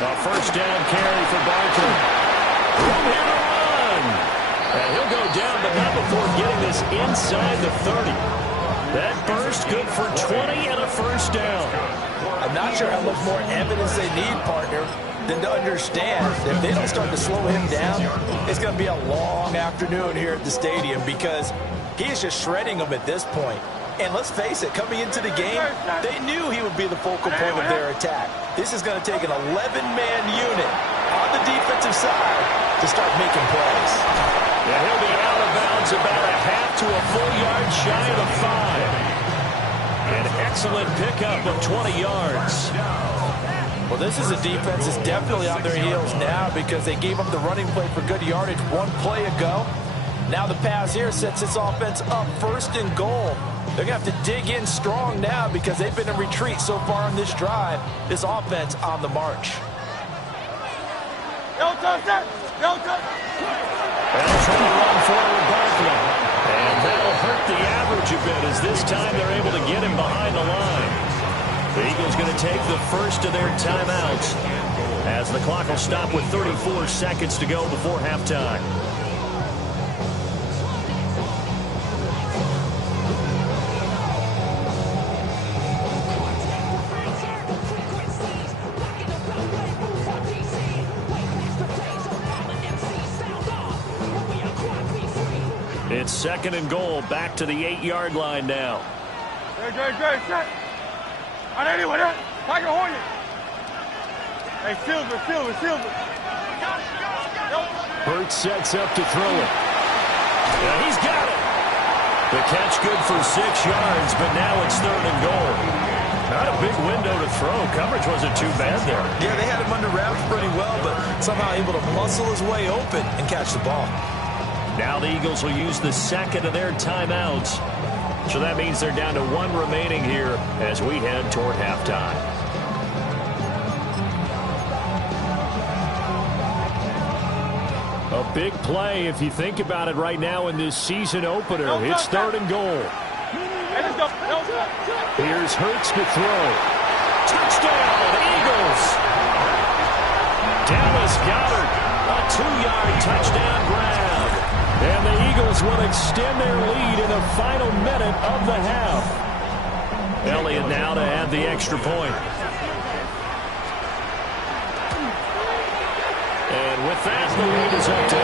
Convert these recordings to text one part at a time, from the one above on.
A first down carry for Barkley. Room here to run. And he'll go down, but not before getting this inside the 30. That burst good for 20 and a first down. I'm not sure how much more evidence they need, partner, than to understand that if they don't start to slow him down, it's going to be a long afternoon here at the stadium because he is just shredding them at this point. And let's face it, coming into the game, they knew he would be the focal point of their attack. This is going to take an 11-man unit on the defensive side to start making plays. Yeah, he'll be out of bounds about a half to a full yard shy of the 5. An excellent pickup of 20 yards. Well, this is a defense that's definitely on their heels now because they gave up the running play for good yardage one play ago. Now the pass here sets this offense up first and goal. They're going to have to dig in strong now because they've been in retreat so far on this drive. This offense on the march. They'll try to run forward Barkley. And that'll hurt the average a bit as this time they're able to get him behind the line. The Eagles going to take the first of their timeouts as the clock will stop with 34 seconds to go before halftime. It's second and goal, back to the 8-yard line now. Hurts sets up to throw it. Yeah, he's got it. The catch good for 6 yards, but now it's third and goal. Not a big window to throw. Coverage wasn't too bad there. Yeah, they had him under wraps pretty well, but somehow able to muscle his way open and catch the ball. Now the Eagles will use the second of their timeouts. So that means they're down to 1 remaining here as we head toward halftime. A big play if you think about it right now in this season opener. It's third and goal. Here's Hurts to throw. Touchdown, Eagles! Dallas Goedert, a 2-yard touchdown grab. And the Eagles will extend their lead in the final minute of the half. Elliott now to add the extra point. And with that, the lead is up to 8.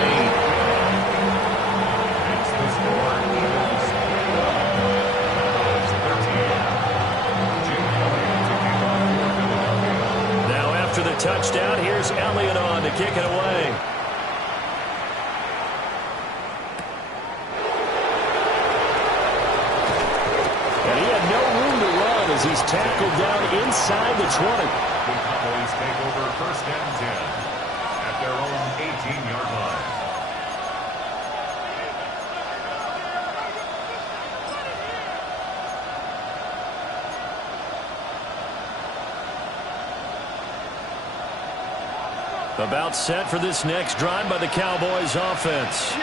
Now after the touchdown, here's Elliott on to kick it away. As he's tackled down inside the 20. The Cowboys take over first and 10 at their own 18-yard line. About set for this next drive by the Cowboys offense.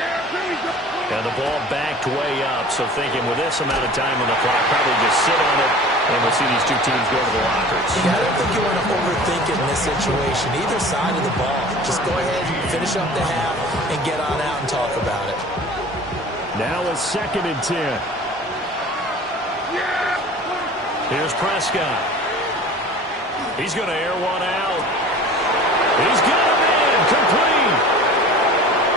And the ball backed way up, so thinking with this amount of time on the clock, probably just sit on it, and we'll see these two teams go to the lockers. Yeah, I don't think you want to overthink it in this situation. Either side of the ball. Just go ahead, finish up the half, and get on out and talk about it. Now it's second and 10. Here's Prescott. He's going to air one out. He's got him in, complete.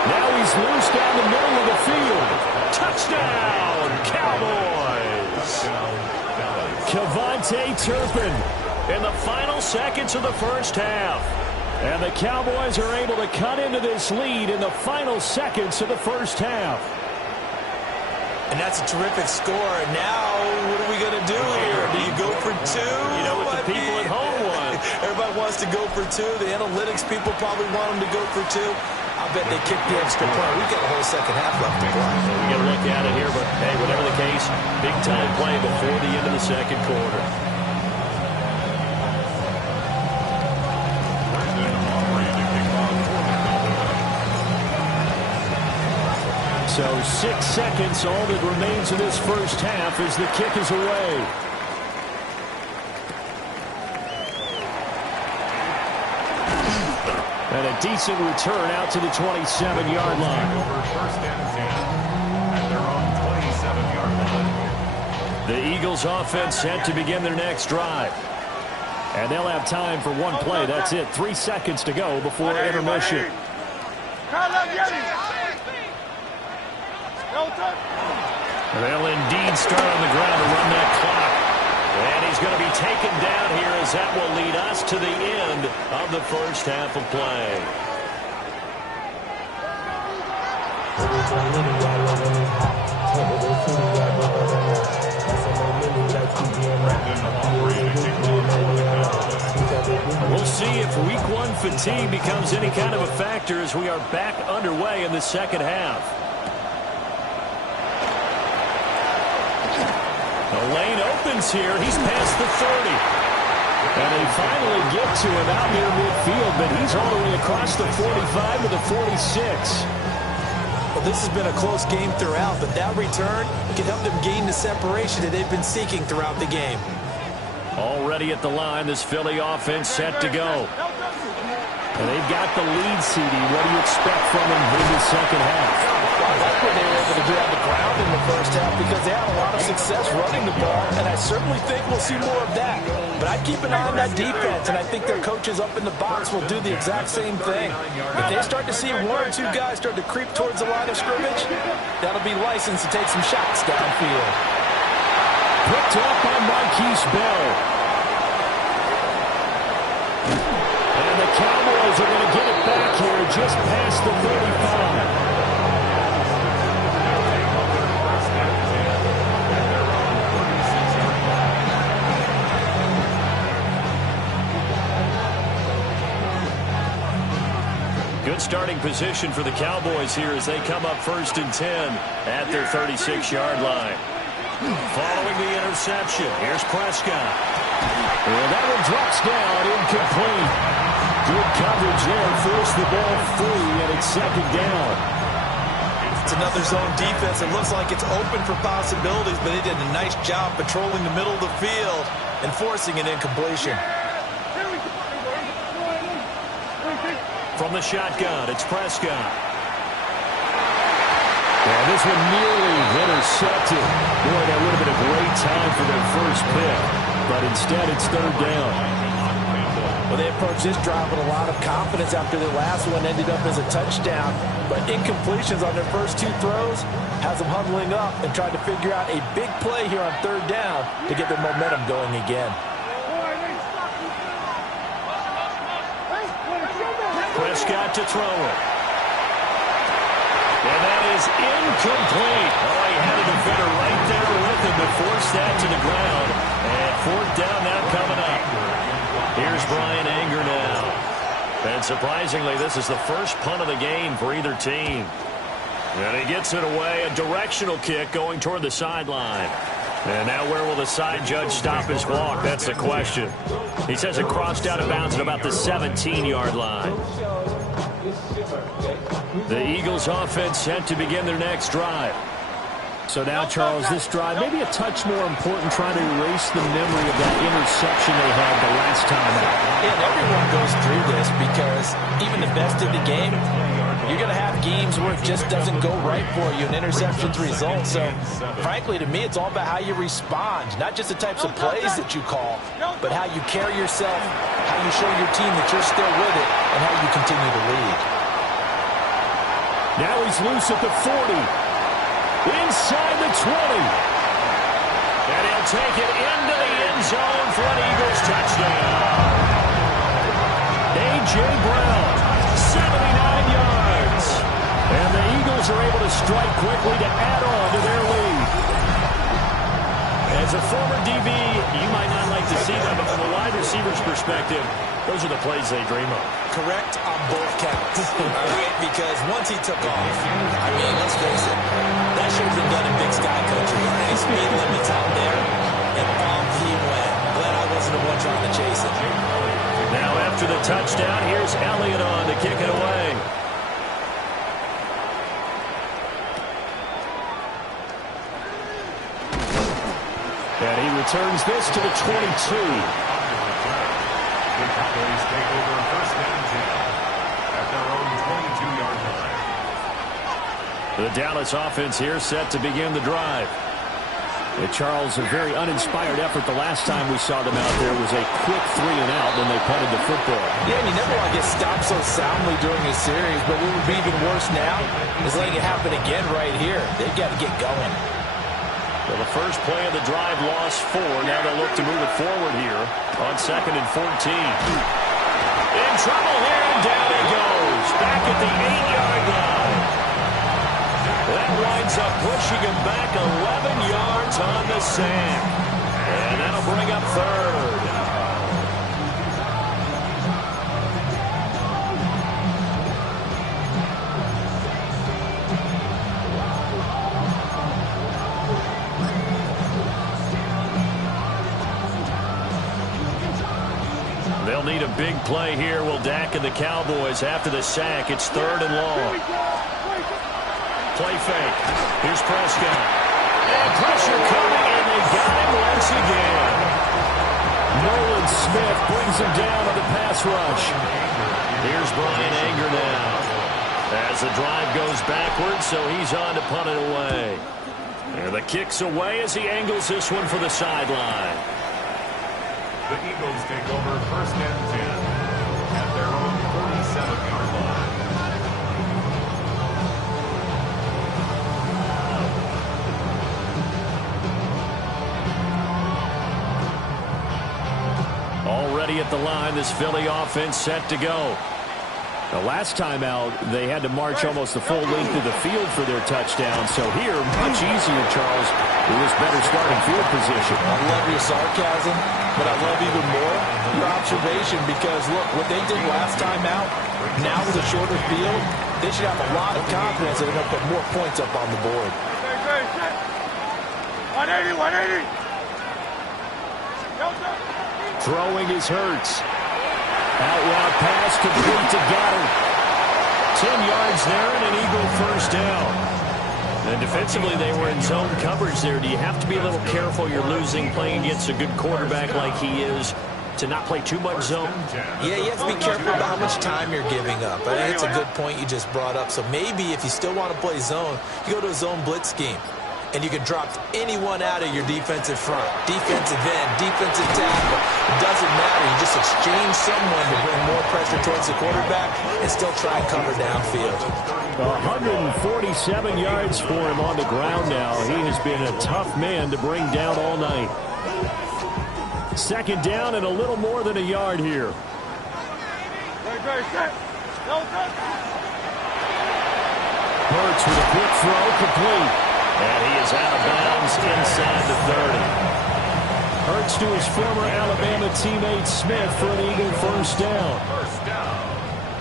Now he's loose down the middle of the field. Touchdown, Cowboys. KaVontae Turpin in the final seconds of the first half. And the Cowboys are able to cut into this lead in the final seconds of the first half. And that's a terrific score. Now, what are we going to do here? Do you go for 2? You know what the people at home want. Everybody wants to go for 2. The analytics people probably want them to go for 2. I bet they kick the extra point. We've got a whole second half left to play. We got to look at it here, but hey, whatever the case, big time play before the end of the second quarter. So 6 seconds, all that remains in this first half as the kick is away. And a decent return out to the 27-yard line. Over first and 10 at their own 27-yard line. The Eagles offense set to begin their next drive. And they'll have time for one play. That's it. 3 seconds to go before intermission. They'll indeed start on the ground to run that clock. And he's going to be taken down here as that will lead us to the end of the first half of play. We'll see if week one fatigue becomes any kind of a factor as we are back underway in the second half. The lane opens here. He's past the 30. And they finally get to him out near midfield, but he's all the way across the 45 to the 46. Well, this has been a close game throughout, but that return can help them gain the separation that they've been seeking throughout the game. Already at the line, this Philly offense set to go. And they've got the lead, CD. What do you expect from them in the second half? Well, that's what they were able to do on the ground in the first half because they had a lot of success running the ball, and I certainly think we'll see more of that. But I'd keep an eye on that defense, and I think their coaches up in the box will do the exact same thing. If they start to see one or two guys start to creep towards the line of scrimmage, that'll be licensed to take some shots downfield. Picked up by Marquise Bell. And the Cowboys are going to get it back here just past the 35. Good starting position for the Cowboys here as they come up 1st and 10 at their 36-yard line. Following the interception, here's Prescott. And that one drops down, incomplete. Good coverage there, forced the ball free, and it's 2nd down. It's another zone defense. It looks like it's open for possibilities, but they did a nice job patrolling the middle of the field and forcing an incompletion. From the shotgun, it's Prescott. And this one nearly intercepted. Boy, that would have been a great time for their first pick. But instead, it's 3rd down. Well, they approached this drive with a lot of confidence after their last one ended up as a touchdown. But incompletions on their first 2 throws has them huddling up and trying to figure out a big play here on 3rd down to get their momentum going again. Prescott to throw it. And that is incomplete. Oh, he had a defender right there with him to force that to the ground. And 4th down now coming up. Here's Brian Anger now. And surprisingly, this is the first punt of the game for either team. And he gets it away. A directional kick going toward the sideline. And now where will the side judge stop his walk? That's the question. He says it crossed out of bounds at about the 17-yard line. The Eagles offense set to begin their next drive. So now, Charles, this drive maybe a touch more important, trying to erase the memory of that interception they had the last time out. And everyone goes through this because even the best in the game, you're going to have games where it just doesn't go right for you and interceptions result. So, frankly, to me, it's all about how you respond, not just the types of plays that you call, but how you carry yourself, how you show your team that you're still with it, and how you continue to lead. Now he's loose at the 40. Inside the 20. And he'll take it into the end zone for an Eagles touchdown. A.J. Brown, 79 yards. And the Eagles are able to strike quickly to add on to their lead. As a former DB, you might not like to see that, but from a wide receiver's perspective, those are the plays they dream of. Correct on both counts. Because once he took off, I mean, let's face it, that should have been done in Big Sky Country. Any speed limits out there, and off he went. Glad I wasn't the one trying to chase it. Now after the touchdown, here's Elliott on to kick it away. And he returns this to the 22. The Cowboys take over 1st and 10 The Dallas offense here set to begin the drive. Charles, a very uninspired effort the last time we saw them out there was a quick 3-and-out when they punted the football. Yeah, and you never want to get stopped so soundly during a series, but what would be even worse now is letting it happen again right here. They've got to get going. Well, the first play of the drive lost 4. Now they'll look to move it forward here on 2nd and 14. In trouble here, and down he goes. Back at the 8-yard line. That winds up pushing him back 11 yards on the sack. And that'll bring up 3rd. They'll need a big play here. Will Dak and the Cowboys after the sack. It's 3rd and long. Play fake. Here's Prescott. And pressure coming, and they got him once again. Nolan Smith brings him down on the pass rush. Here's Brian Anger now. As the drive goes backwards, so he's on to punt it away. And the kick's away as he angles this one for the sideline. The Eagles take over 1st and 10 at their own 47-yard line. Already at the line, this Philly offense set to go. The last time out, they had to march almost the full length of the field for their touchdown. So here, much easier, Charles, with this better starting field position. I love your sarcasm, but I love even more your observation because, look, what they did last time out, now with a shorter field, they should have a lot of confidence that they're going to put more points up on the board. 180, 180. Throwing is Hurts. Out route pass complete to Goddard. 10 yards there and an Eagle first down. And defensively, they were in zone coverage there. Do you have to be a little careful? You're losing playing against a good quarterback like he is to not play too much zone? Yeah, you have to be careful about how much time you're giving up. I think it's a good point you just brought up. So maybe if you still want to play zone, you go to a zone blitz scheme. And you can drop anyone out of your defensive front. Defensive end, defensive tackle. It doesn't matter. You just exchange someone to bring more pressure towards the quarterback and still try and cover downfield. 147 yards for him on the ground now. He has been a tough man to bring down all night. 2nd down and a little more than a yard here. Hurts with a quick throw, complete. And he is out of bounds inside the 30. Hurts to his former Alabama teammate Smith for an Eagle first down. First down.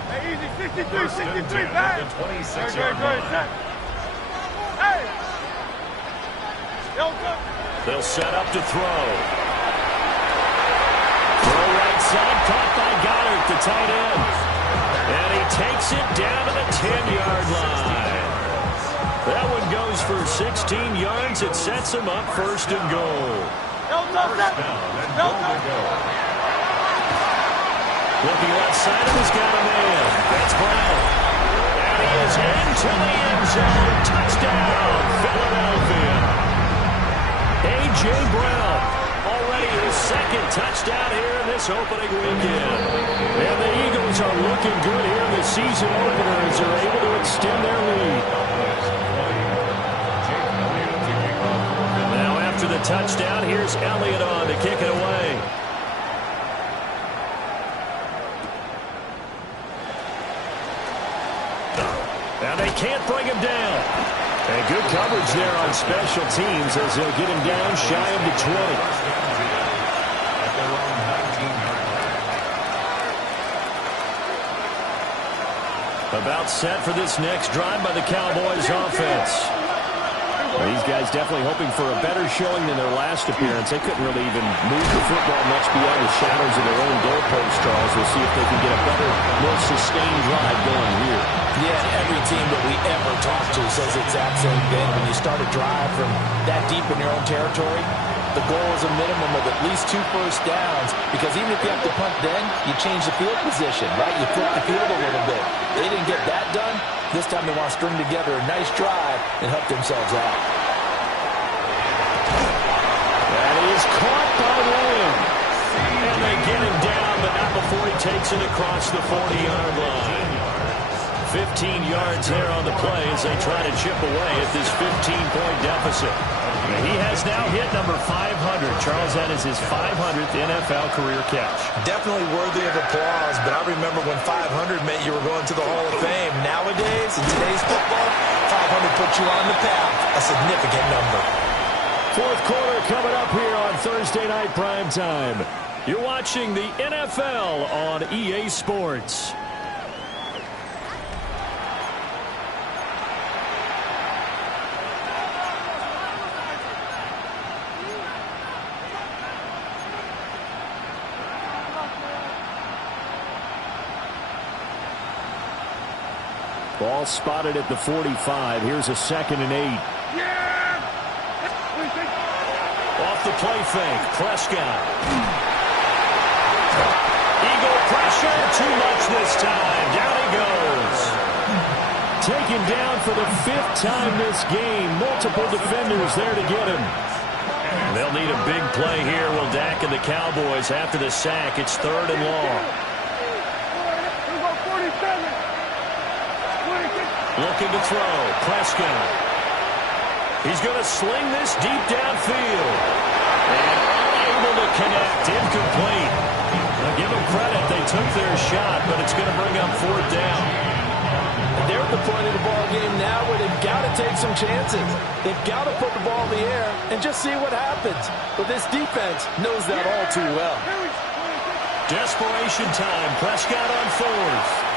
Hey, easy, 63, 63, back. The 26-yard line. Hey. They'll set up to throw. Throw right side, caught by Goddard, the tight end. And he takes it down to the 10-yard line. That one goes for 16 yards. It sets him up 1st and goal. First down and goal to go. Looking left side, and he's got a man. That's Brown. And he is into the end zone. Touchdown, Philadelphia. A.J. Brown, already his 2nd touchdown here in this opening weekend. And the Eagles are looking good here in the season opener as they're able to extend their lead. Now after the touchdown, here's Elliott on to kick it away. Now they can't bring him down. And good coverage there on special teams as they'll get him down shy of the 20. At their own 19-yard line. About set for this next drive by the Cowboys offense. Well, these guys definitely hoping for a better showing than their last appearance. They couldn't really even move the football much beyond the shadows of their own goalpost, Charles. We'll see if they can get a better, more sustained drive going here. Yeah, every team that we ever talk to says the exact same thing. When you start a drive from that deep in your own territory, the goal is a minimum of at least 2 first downs, because even if you have to punt then, you change the field position, right? You flip the field a little bit. They didn't get that done. This time they want to string together a nice drive and help themselves out. That is caught by Lamb. And they get him down, but not before he takes it across the 40-yard line. 15 yards there on the play as they try to chip away at this 15-point deficit. And he has now hit number 500. Charles, that is his 500th NFL career catch. Definitely worthy of applause, but I remember when 500 meant you were going to the Hall of Fame. Nowadays, in today's football, 500 puts you on the path, a significant number. Fourth quarter coming up here on Thursday Night Primetime. You're watching the NFL on EA Sports. Ball spotted at the 45. Here's a 2nd and 8. Off the play fake, Prescott. Eagle pressure, too much this time. Down he goes. Taken down for the 5th time this game. Multiple defenders there to get him. They'll need a big play here. Will Dak and the Cowboys after the sack. It's 3rd and long. Looking to throw. Prescott. He's going to sling this deep downfield. And unable to connect. Incomplete. Now give them credit. They took their shot, but it's going to bring up 4th down. They're at the point of the ball game now where they've got to take some chances. They've got to put the ball in the air and just see what happens. But this defense knows that all too well. Desperation time. Prescott on 4th.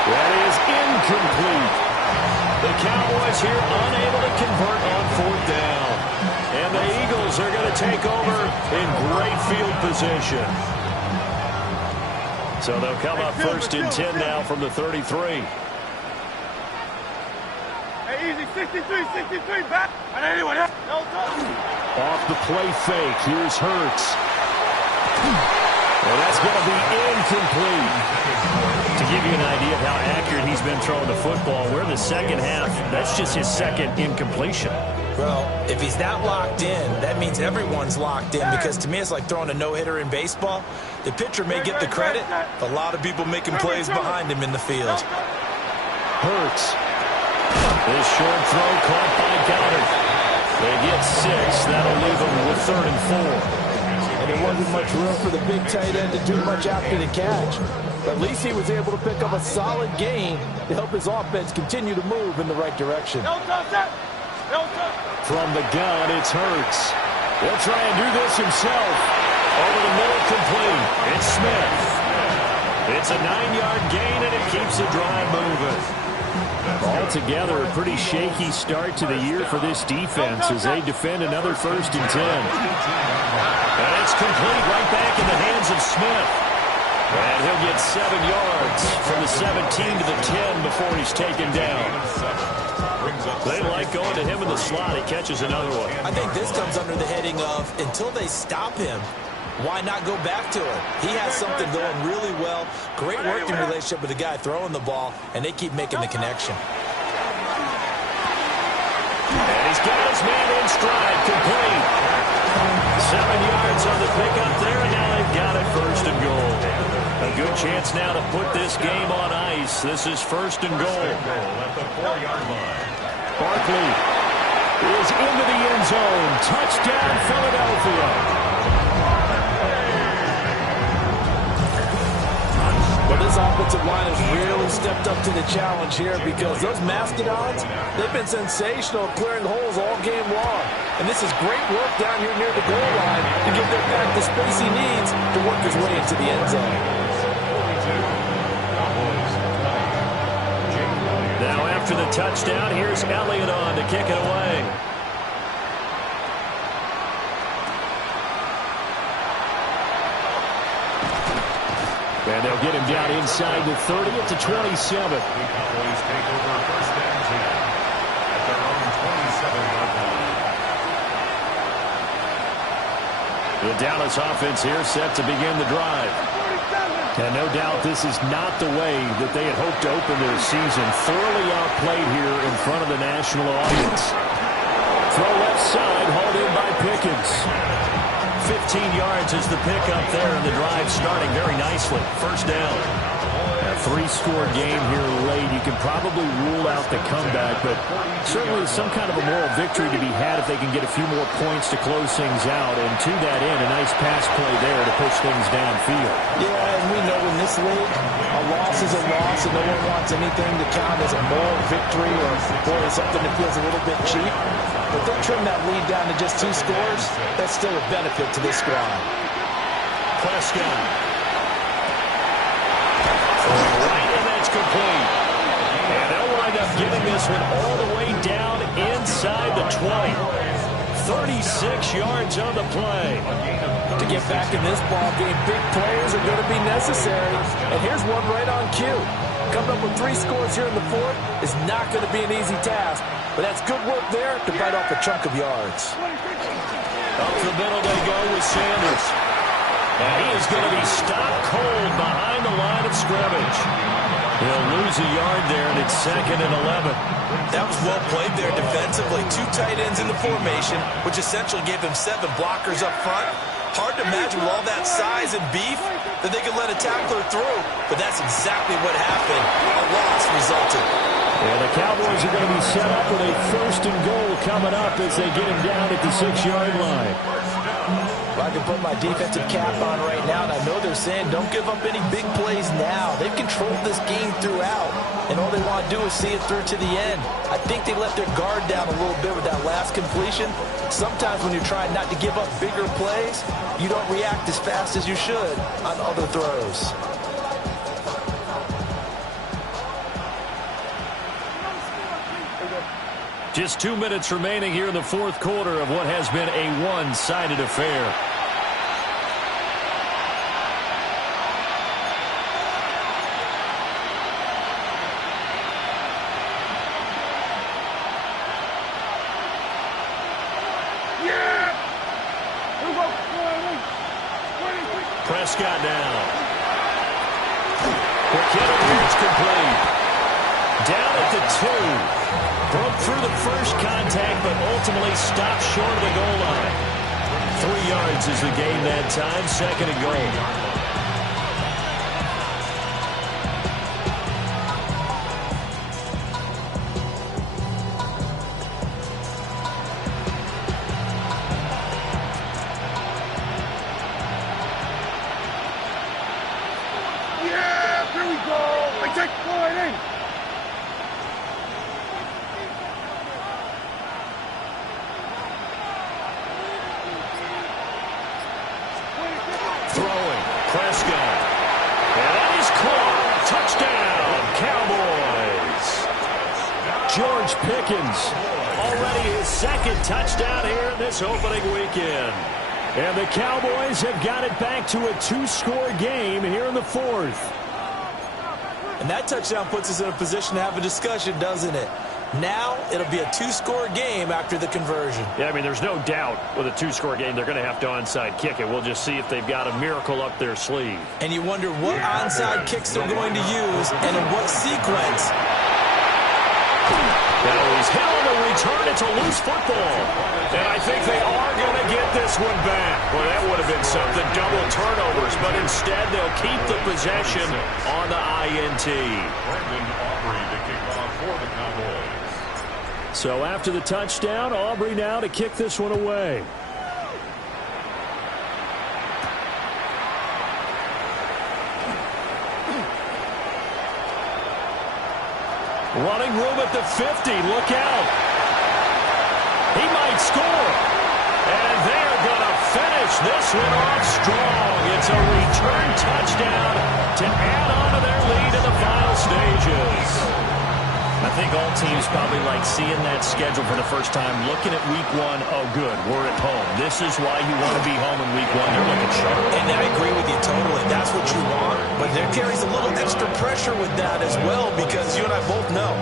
That is incomplete. The Cowboys here unable to convert on 4th down. And the Eagles are going to take over in great field position. So they'll come up 1st and 10 now from the 33. Hey, easy, 63, back. And anyone else? Off the play fake. Here's Hurts. And that's going to be incomplete. To give you an idea of how accurate he's been throwing the football, we're in the second half. That's just his 2nd incompletion. Well, if he's not locked in, that means everyone's locked in, because to me it's like throwing a no-hitter in baseball. The pitcher may get the credit, but a lot of people making plays behind him in the field. Hurts. This short throw caught by Goddard. They get 6. That'll leave them with 3rd and 4. And there wasn't much room for the big tight end to do much after the catch. But at least he was able to pick up a solid gain to help his offense continue to move in the right direction. From the gun, it's Hurts. He'll try and do this himself. Over the middle, complete. It's Smith. It's a 9-yard gain, and it keeps the drive moving. Altogether, a pretty shaky start to the year for this defense as they defend another 1st and 10. And it's complete right back in the hands of Smith. And he'll get 7 yards from the 17 to the 10 before he's taken down. They like going to him in the slot. He catches another one. I think this comes under the heading of, until they stop him, why not go back to it? He has something going really well. Great working relationship with the guy throwing the ball, and they keep making the connection. And he's got his man in stride, complete. 7 yards on the pickup there, and now they've got it 1st and goal. A good chance now to put this game on ice. This is 1st and goal. At the 4-yard line. Barkley is into the end zone. Touchdown, Philadelphia. Well, this offensive line has really stepped up to the challenge here, because those Mastodons, they've been sensational clearing holes all game long. And this is great work down here near the goal line to give their back the space he needs to work his way into the end zone. Now after the touchdown, here's Elliott on to kick it away. And they'll get him down inside the 30 at the 27. The Cowboys take over 1st and 10 at their own 27-yard line. The Dallas offense here set to begin the drive. And no doubt this is not the way that they had hoped to open their season. Thoroughly outplayed here in front of the national audience. Throw left side, hauled in by Pickens. 15 yards is the pickup there, and the drive starting very nicely. First down. A three-score game here late. You can probably rule out the comeback, but certainly some kind of a moral victory to be had if they can get a few more points to close things out. And to that end, a nice pass play there to push things downfield. Yeah, and we know in this league, a loss is a loss, and no one wants anything to count as a moral victory or something that feels a little bit cheap. But they trim that lead down to just 2 scores. That's still a benefit to this squad. Prescott. Right, and that's complete. And they'll wind up getting this one all the way down inside the 20. 36 yards on the play. To get back in this ball game, big players are going to be necessary. And here's one right on cue. Coming up with 3 scores here in the 4th is not going to be an easy task. But that's good work there to bite off a chunk of yards. Up the middle they go with Sanders. And he is going to be stopped cold behind the line of scrimmage. He'll lose a yard there, and it's 2nd and 11. That was well played there defensively. 2 tight ends in the formation, which essentially gave them 7 blockers up front. Hard to imagine with all that size and beef that they could let a tackler through. But that's exactly what happened. A loss resulted. And the Cowboys are going to be set up with a 1st and goal coming up as they get him down at the 6-yard line. I can put my defensive cap on right now, and I know they're saying don't give up any big plays now. They've controlled this game throughout, and all they want to do is see it through to the end. I think they let their guard down a little bit with that last completion. Sometimes when you're trying not to give up bigger plays, you don't react as fast as you should on other throws. Just 2 minutes remaining here in the 4th quarter of what has been a one-sided affair. Prescott now. McKinnon is complete. Down at the 2. Broke through the first contact, but ultimately stopped short of the goal line. 3 yards is the gain that time. 2nd and goal. Throwing, Prescott. And that is caught. Touchdown, Cowboys. George Pickens, already his 2nd touchdown here in this opening weekend. And the Cowboys have got it back to a 2-score game here in the 4th. And that touchdown puts us in a position to have a discussion, doesn't it? Now it'll be a 2-score game after the conversion. Yeah, I mean, there's no doubt with a 2-score game they're going to have to onside kick it. We'll just see if they've got a miracle up their sleeve. And you wonder what onside kicks they're going to use and in what sequence. Now he's hit on the return. It's a loose football. And I think they are going to get this one back. Well, that would have been something. Double turnovers. But instead, they'll keep the possession on the INT. Brandon Aubrey to kick off for the Cowboys. So after the touchdown, Aubrey now to kick this one away. Running room at the 50. Look out. He might score. And they're going to finish this one off strong. It's a return touchdown to add on to their lead in the final stages. I think all teams probably like seeing that schedule for the first time, looking at week 1. Oh, good, we're at home. This is why you want to be home in week 1. They're looking sharp. And I agree with you totally. That's what you want. But there carries a little extra pressure with that as well, because you and I both know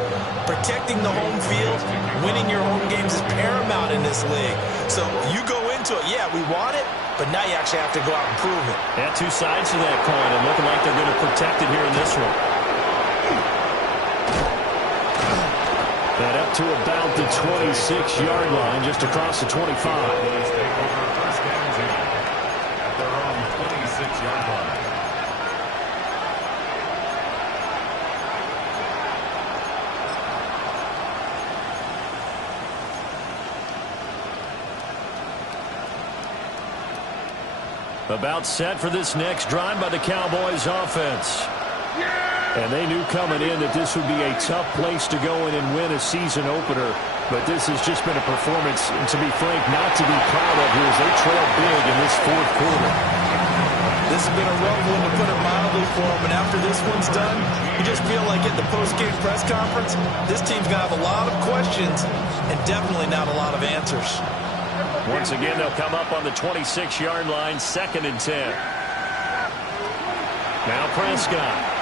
protecting the home field, winning your home games is paramount in this league. So you go into it, yeah, we want it, but now you actually have to go out and prove it. And two sides to that coin, and looking like they're going to protect it here in this one. And up to about the 26-yard line, just across the 25. Take over first and 10 at their own 26-yard line. About set for this next drive by the Cowboys offense. And they knew coming in that this would be a tough place to go in and win a season opener. But this has just been a performance, and to be frank, not to be proud of here as they trail big in this fourth quarter. This has been a rough one, to put it mildly, for them. And after this one's done, you just feel like at the post-game press conference, this team's going to have a lot of questions and definitely not a lot of answers. Once again, they'll come up on the 26-yard line, 2nd and 10. Now Prescott.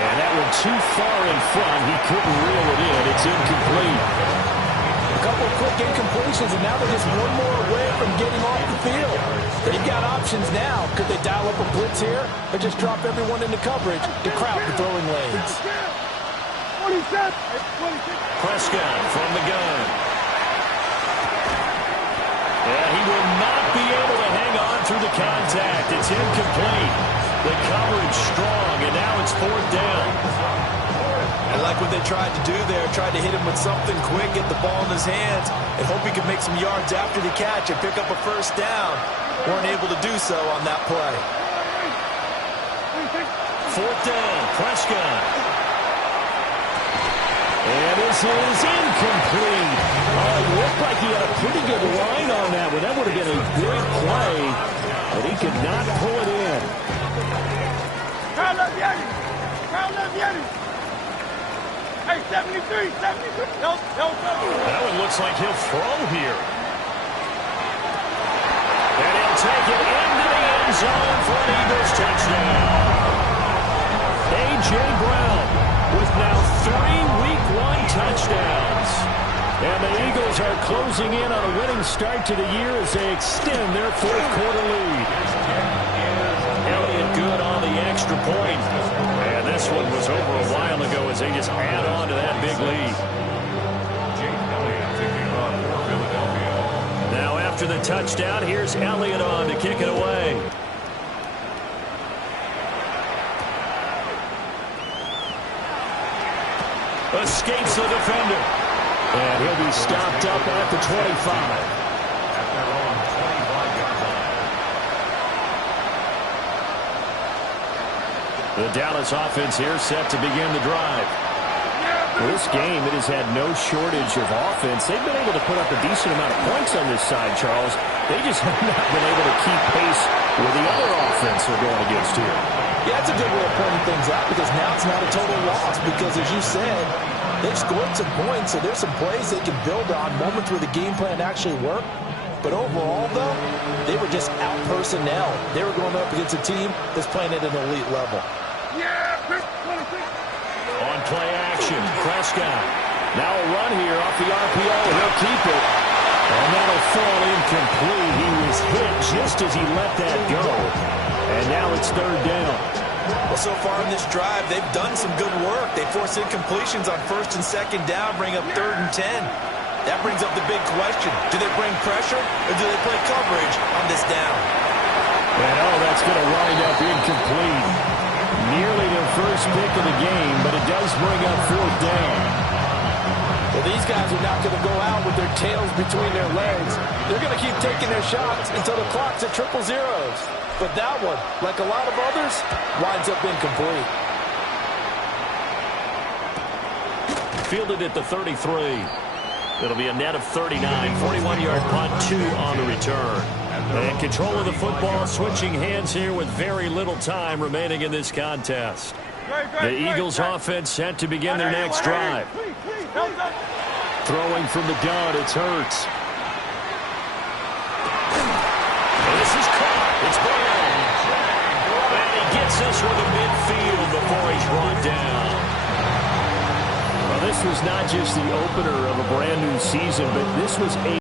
And that one too far in front. He couldn't reel it in. It's incomplete. A couple of quick incompletions, and now they're just one more away from getting off the field. They've got options now. Could they dial up a blitz here or just drop everyone into coverage to crowd the throwing lanes? Prescott from the gun. Yeah, he will not be able to hang on through the contact. It's incomplete. The coverage strong, and now it's 4th down. I like what they tried to do there. Tried to hit him with something quick, get the ball in his hands, and hope he could make some yards after the catch and pick up a first down. Weren't able to do so on that play. 4th down, Prescott. And this is incomplete. Oh, it looked like he had a pretty good line on that one. That would have been a great play, but he could not pull it in. Hey, 73, 73. No. That one looks like he'll throw here. And he'll take it into the end zone for an Eagles touchdown. A.J. Brown with now 3 Week 1 touchdowns. And the Eagles are closing in on a winning start to the year as they extend their fourth quarter lead. Elliott good on the extra point. And this one was over a while ago as they just add on to that big lead. Jake Elliott taking on for Philadelphia. Now after the touchdown, here's Elliott on to kick it away. Escapes the defender. And he'll be stopped up at the 25. At their own 25-yard line. The Dallas offense here set to begin the drive. This game, it has had no shortage of offense. They've been able to put up a decent amount of points on this side, Charles. They just have not been able to keep pace with the other offense they're going against here. Yeah, that's a good way of pointing things out, because now it's not a total loss, because as you said, they've scored some points, so there's some plays they can build on, moments where the game plan actually worked. But overall, though, they were just out personnel. They were going up against a team that's playing at an elite level. On play action, Prescott. Now a run here off the RPO. He'll keep it. And that'll fall incomplete. He was hit just as he let that go. And now it's 3rd down. Well, so far in this drive, they've done some good work. They force incompletions on 1st and 2nd down, bring up 3rd and 10. That brings up the big question. Do they bring pressure or do they play coverage on this down? And that's going to wind up incomplete. Nearly their first pick of the game, but it does bring up 4th down. Well, these guys are not going to go out with their tails between their legs. They're going to keep taking their shots until the clock's at 000. But that one, like a lot of others, winds up incomplete. Fielded at the 33. It'll be a net of 39. 41-yard punt, 2 on the return. And control of the football switching hands here with very little time remaining in this contest. The Eagles offense set to begin their next drive. Throwing from the gun, it's Hurts. This is caught. It's Brown. And he gets this one to midfield before he's brought down. Well, this was not just the opener of a brand new season, but this was a